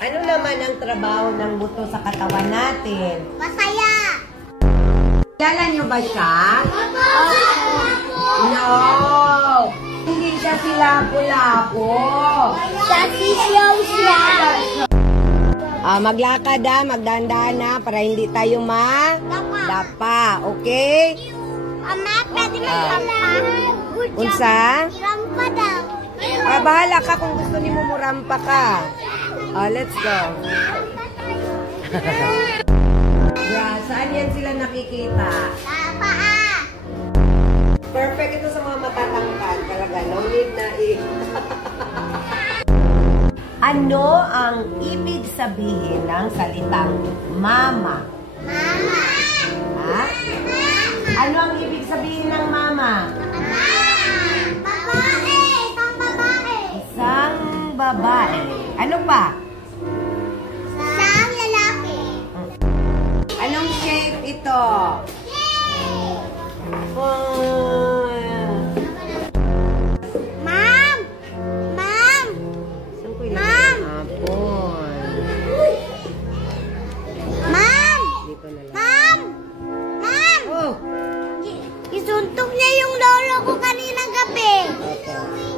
Ano naman ang trabaho ng buto sa katawan natin? Masaya! Kilala niyo ba siya? No! Hindi siya si Lapu-Lapu. Siya si Siya. Maglakad magdahan-dahan na para hindi tayo dapa. Okay? Ama, pwede magrampa. Unsa? Rampa daw. Bahala ka kung gusto ni mo murampa ka. Let's go. Saan yan sila nakikita? Tapa Perfect ito sa mga matatangkad. Talaga, no need na Ano ang ibig sabihin ng salitang mama? Mama. Ha? Ano ang ibig sabihin ng mama? Babae. Isang babae. Isang babae. Ano pa? Isang lalaki. Anong shape ito? Ma'am! Ma'am! Saan ko ilagay ang apple? Ma'am! Dito na lang. Ma'am! Ma'am! Oh! Isuntok niya yung lolo ko kaninang gabi. Opo.